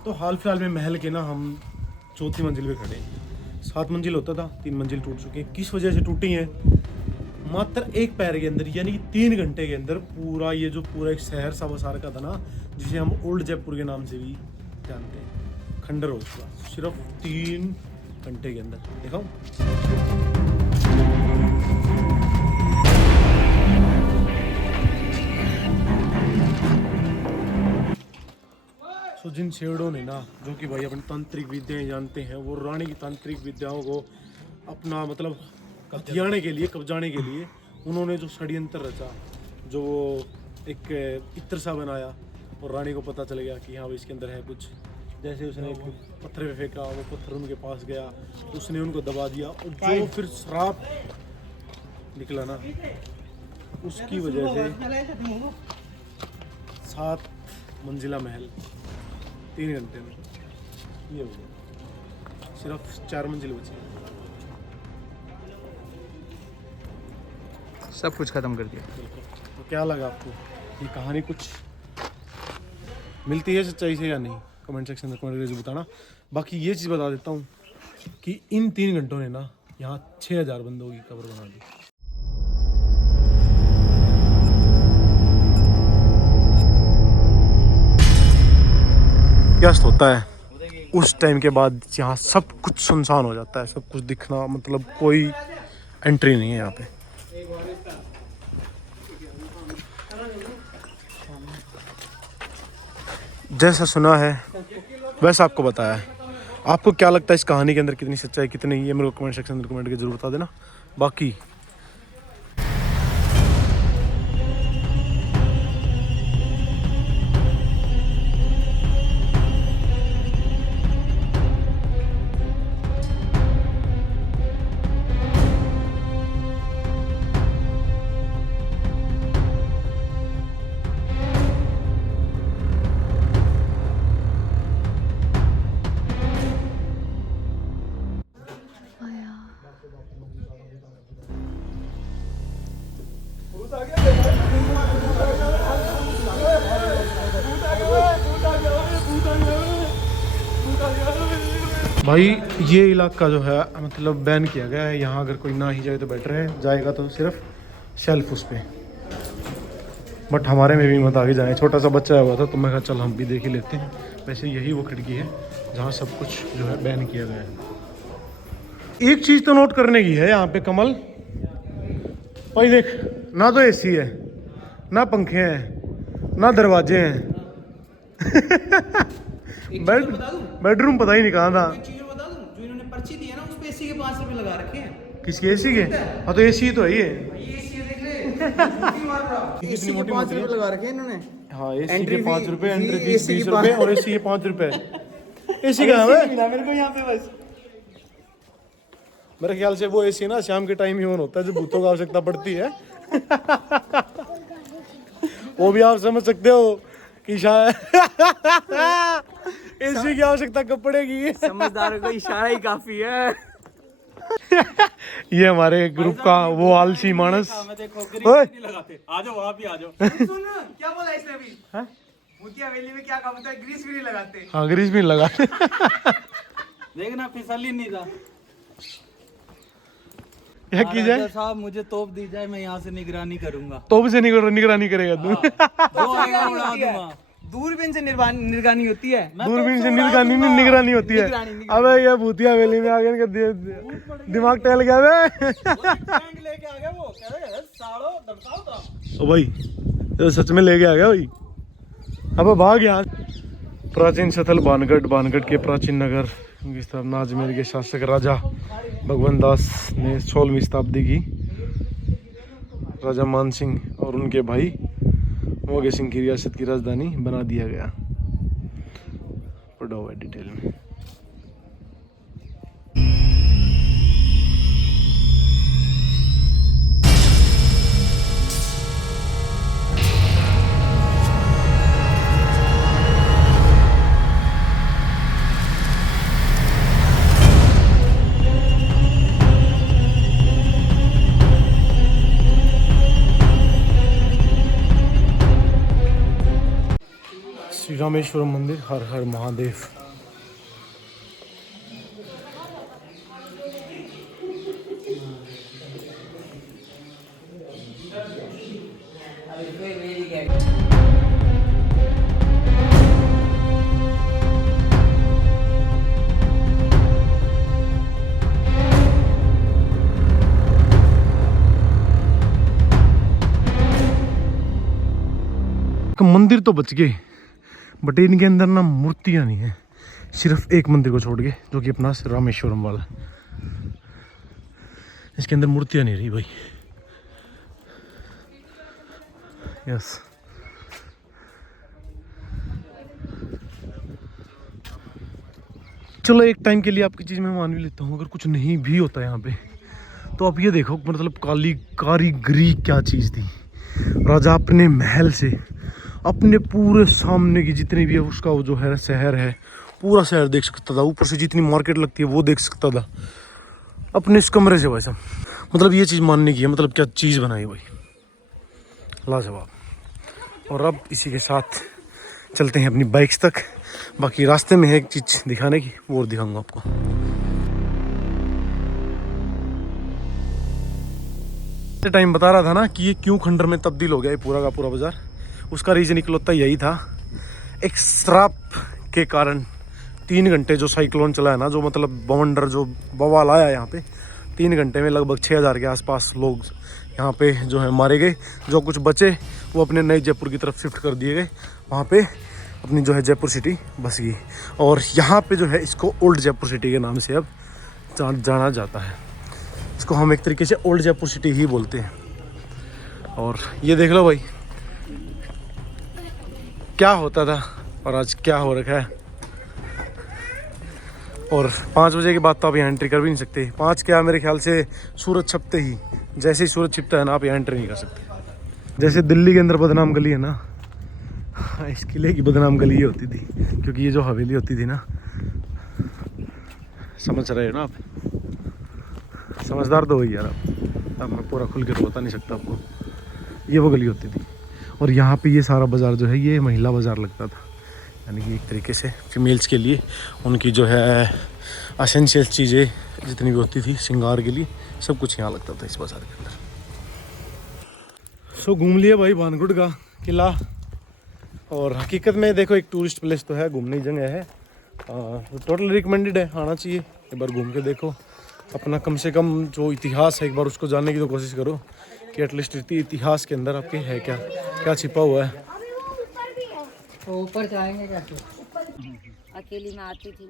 तो हाल फिलहाल में महल के ना हम 4थी मंजिल पे खड़े हैं। 7 मंजिल होता था, 3 मंजिल टूट चुकी है। किस वजह से टूटी है? मात्र एक पैर के अंदर, यानी कि 3 घंटे के अंदर पूरा ये जो पूरा एक शहर सा बसार का था ना, जिसे हम ओल्ड जयपुर के नाम से भी जानते हैं, खंडर हो चुका सिर्फ 3 घंटे के अंदर। देखो तो जिन शेरों ने ना, जो कि भाई अपनी तांत्रिक विद्याएं जानते हैं, वो रानी की तांत्रिक विद्याओं को अपना मतलब हथियाने के लिए, कब्जाने के लिए उन्होंने जो षड्यंत्र रचा, जो वो एक इत्र सा बनाया, और रानी को पता चल गया कि हाँ भाई इसके अंदर है कुछ। जैसे उसने एक पत्थर पे फेंका, वो पत्थर उनके पास गया, उसने उनको दबा दिया, और जो फिर श्राप निकला ना, उसकी वजह से 7 मंजिला महल 3 घंटे में ये हो गया, सिर्फ 4 मंजिल बची, सब कुछ खत्म कर दिया। तो क्या लगा आपको ये कहानी? कुछ मिलती है सच्चाई से या नहीं? कमेंट सेक्शन में कमेंट करके बताना। बाकी ये चीज़ बता देता हूँ कि इन 3 घंटों ने ना यहाँ 6000 बंदों की कब्र बना दी। क्या होता है उस टाइम के बाद, यहाँ सब कुछ सुनसान हो जाता है, सब कुछ दिखना, मतलब कोई एंट्री नहीं है यहाँ पे। जैसा सुना है वैसा आपको बताया है। आपको क्या लगता है इस कहानी के अंदर कितनी सच्चाई कितनी है, मेरे को कमेंट सेक्शन में कमेंट करके जरूर बता देना। बाकी भाई ये इलाका जो है मतलब बैन किया गया है, यहाँ अगर कोई ना ही जाए तो बेटर है, जाएगा तो सिर्फ शेल्फ उस पे। बट हमारे में भी मत आगे जाए, छोटा सा बच्चा हुआ था तो मैं कहा चल हम भी देख ही लेते हैं। वैसे यही वो खिड़की है जहाँ सब कुछ जो है बैन किया गया है। एक चीज़ तो नोट करने की है यहाँ पे कमल भाई, देख ना तो एसी है, ना पंखे हैं, ना दरवाजे हैं। बेडरूम पता ही नहीं कहाँ था। जो इन्होंने पर्ची दी है ना, उस पे एसी के 5 रुपए लगा रखे हैं। किसके? एसी के? हाँ तो एसी तो है ये। एसी देख ले, कितनी मोटी 5 रुपए लगा रखे हैं इन्होंने। हाँ, एसी एंट्री के 5 फी- रुपए, एंट्री फी- फीस एसी 20 के रुपए, 5 और एसी के 5 रुपए। एसी कहाँ है? मिला मेरे को यहाँ पे बस। मेरे ख्याल से वो एसी ना शाम के टाइम ही ऑन होता है जब भूतों की आवश्यकता पड़ती है। वो भी आप समझ सकते हो कि शायद एसी की आवश्यकता कब पड़ेगी। समझदारों को इशारा ही काफी है। ये हमारे ग्रुप का वो आलसी मानस। ओए! आ जाओ वहाँ भी आ जाओ। सुन क्या बोला इसने अभी? भूतिया हवेली में क्या काम होता है? ग्रीस भी नहीं लगाते। हाँ ग्रीस भी लगा। देखना फिसल ही नहीं था। क्या की जाए? साहब मुझे तोप दी जाए, मैं यहाँ से निगरानी करूंगा। तो से निगरानी करेगा तू। जो आएगा उड़ा दूंगा। दूरबीन से निगरानी होती है। दूरबीन से निगरानी होती है। अबे ये भूतिया हवेली में आ गए, इनका दिमाग टहल गया बे। लेके आ गया वो, कह रहे साड़ो दबकाओ तो। ओ भाई ये सच में लेके आ गया भाई। अबे भाग यार। प्राचीन स्थल बानगढ़ के प्राचीन नगर की स्थापना अजमेर के शासक राजा भगवान दास ने 16वीं शताब्दी की राजा मान सिंह और उनके भाई मोगे सिंह की रियासत की राजधानी बना दिया गया। पढ़ा हुआ है डिटेल में। श्री रामेश्वरम मंदिर, हर हर महादेव। मंदिर तो बच गए बट इनके अंदर ना मूर्तियां नहीं है, सिर्फ एक मंदिर को छोड़ के जो कि अपना रामेश्वरम वाला। इसके अंदर मूर्तियां नहीं रही भाई। यस चलो एक टाइम के लिए आपकी चीज मैं मान भी लेता हूँ। अगर कुछ नहीं भी होता यहाँ पे तो आप ये देखो मतलब कारीगरी क्या चीज थी। राजा अपने महल से अपने पूरे सामने की जितनी भी है उसका वो जो है शहर है, पूरा शहर देख सकता था। ऊपर से जितनी मार्केट लगती है वो देख सकता था अपने इस कमरे से भाई साहब। मतलब ये चीज़ मानने की है, मतलब क्या चीज़ बनाई भाई, लाजवाब। और अब इसी के साथ चलते हैं अपनी बाइक्स तक। बाकी रास्ते में है एक चीज़ दिखाने की, वो और दिखाऊंगा आपको। टाइम बता रहा था ना कि ये क्यों खंडर में तब्दील हो गया ये पूरा का पूरा बाजार। उसका रीज़न इकलौता यही था, एक श्राप के कारण 3 घंटे जो साइक्लोन चला है ना, जो मतलब बवंडर जो बवाल आया यहाँ पे, 3 घंटे में लगभग 6000 के आसपास लोग यहाँ पे जो है मारे गए। जो कुछ बचे वो अपने नए जयपुर की तरफ शिफ्ट कर दिए गए। वहाँ पे अपनी जो है जयपुर सिटी बस गई। और यहाँ पे जो है इसको ओल्ड जयपुर सिटी के नाम से अब जाना जाता है। इसको हम एक तरीके से ओल्ड जयपुर सिटी ही बोलते हैं। और ये देख लो भाई क्या होता था और आज क्या हो रखा है। और 5 बजे के बाद तो आप यहाँ एंट्री कर भी नहीं सकते। 5 क्या मेरे ख्याल से सूरज छपते ही, जैसे ही सूरज छिपता है ना आप यहाँ एंट्री नहीं कर सकते। जैसे दिल्ली के अंदर बदनाम गली है ना, इस किले की बदनाम गली ये होती थी, क्योंकि ये जो हवेली होती थी ना, समझ रहे हो ना आप, समझदार तो वही यार आप। अब मैं पूरा खुल के तो बता नहीं सकता आपको। ये वो गली होती थी और यहाँ पे ये सारा बाज़ार जो है ये महिला बाज़ार लगता था। यानी कि एक तरीके से फीमेल्स के लिए उनकी जो है एसेंशियल चीज़ें जितनी भी होती थी श्रृंगार के लिए, सब कुछ यहाँ लगता था इस बाज़ार के अंदर। सो घूम लिया भाई बानगढ़ का किला। और हकीकत में देखो एक टूरिस्ट प्लेस तो है, घूमने की जगह है, टोटल रिकमेंडेड है, आना चाहिए। एक बार घूम के देखो, अपना कम से कम जो इतिहास है एक बार उसको जानने की तो कोशिश करो कि एटलीस्ट इतिहास के अंदर आपके है क्या क्या छिपा हुआ है। तो ऊपर जाएंगे कैसे? अकेली में आती थी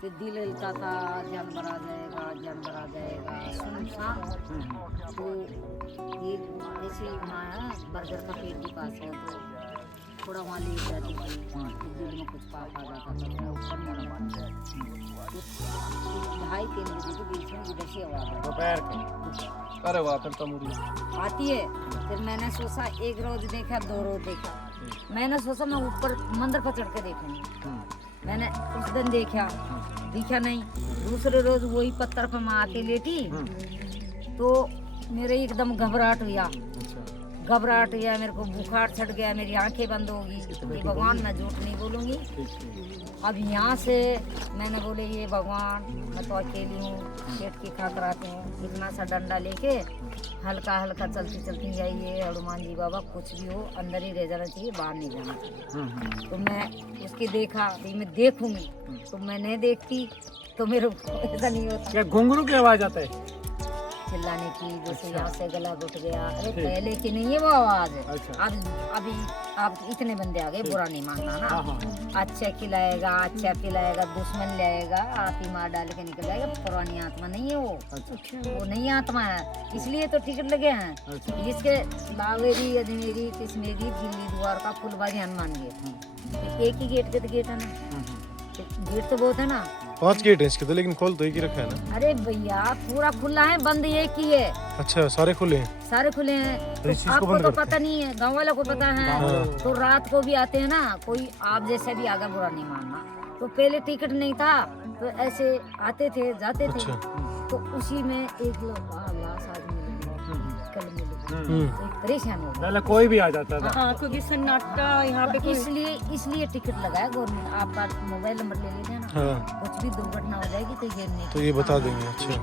तो दिल हिलता था, जानवर आ जाएगा, जानवर आ जाएगा, सुनसान। तो ये ऐसे ही वहाँ है, बर्गर का पेड़ के पास है, तो थोड़ा वहाँ ले जाती थी, दिल में कुछ पाप आ जाता था, मैं ऊपर नहीं मानता। 2.5-3 बजे के बीच में इधर से आवाज़ आई। दोपहर के। अरे वाह, फिर तो मुड़ी आती है। फिर मैंने सोचा एक रोज देखा, 2 रोज देखा, मैंने सोचा मैं ऊपर मंदिर पर चढ़ के देखूंगी। मैंने उस दिन देखा, दिखा नहीं। दूसरे रोज वही पत्थर पर मैं आके लेटी तो मेरे एकदम घबराहट हुआ, मेरे को बुखार चढ़ गया, मेरी आंखें बंद होगी कि भगवान मैं झूठ नहीं बोलूँगी। अब यहाँ से मैंने बोले ये भगवान मैं तो अकेली हूँ, पेट की खाकर आती हूँ, इतना सा डंडा लेके हल्का हल्का चलती चलती जाइए, हनुमान जी बाबा कुछ भी हो अंदर ही रह जाना चाहिए, बाहर नहीं जाना चाहिए। तो मैं उसके देखा कि मैं देखूंगी, तो मैं नहीं देखती तो मेरे को ऐसा नहीं होता। क्या घुंघरू की आवाज आता है? चिल्लाने की, जैसे यहाँ से गला घुट गया। अरे पहले की नहीं है वो आवाज। अभी आप इतने बंदे आ गए, बुरा नहीं मानना ना। अच्छा खिलाएगा, अच्छा पिलाएगा, दुश्मन लाएगा, आप ही मार डाल के निकल जाएगा। पुरानी आत्मा नहीं है वो नई आत्मा है, इसलिए तो टिकट लगे हैं। जिसके लावेरी, अजमेरी, किशमेरी, दिल्ली द्वार का फुलबाजी हनुमान गेट, एक ही गेट के तो गेट है ना, गेट तो बहुत है ना। 5 गेट है इसके तो, लेकिन खोल तो एक ही रखा है ना। अरे भैया पूरा खुला है, बंद एक ही है। अच्छा, सारे खुले हैं? सारे खुले हैं। तो इस चीज को आपको बंद तो करते पता नहीं है, गांव वालों को पता है। तो रात को भी आते हैं ना, कोई आप जैसे भी आगा, बुरा नहीं मानना। तो पहले टिकट नहीं था तो ऐसे आते थे जाते थे। तो उसी में एक लोग लाश आदमी कल मिल गए, परेशान हो गए। कोई भी आ जाता था। हाँ, क्योंकि सन्नाटा यहाँ पे इसलिए टिकट लगाया गवर्नमेंट। आपका मोबाइल नंबर ले लीजिए ना। हाँ। कुछ भी दुर्घटना हो जाएगी तो ये नहीं, तो ये बता देंगे। अच्छा,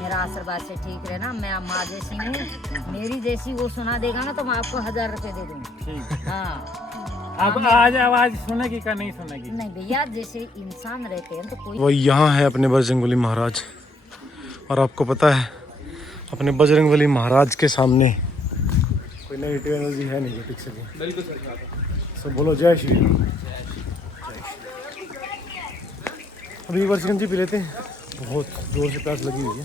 मेरा आशीर्वाद से ठीक रहना। मैं माँ जैसी हूँ, मेरी जैसी वो सुना देगा ना तो मैं आपको 1000 रुपए दे दूँगी। हाँ, अब आज आवाज सुनेगी का नहीं सुनेगी? नहीं भैया, जैसे इंसान रहते हैं तो कोई। वो यहाँ है अपने बजरंगबली महाराज, और आपको पता है अपने बजरंगबली महाराज के सामने कोई नेगेटिव एनर्जी है नहीं, ठीक से। बिल्कुल सही बात है। सब बोलो जय श्री राम। अभी एक बार चिकन जी पी लेते हैं, बहुत जोर से प्यास लगी हुई है।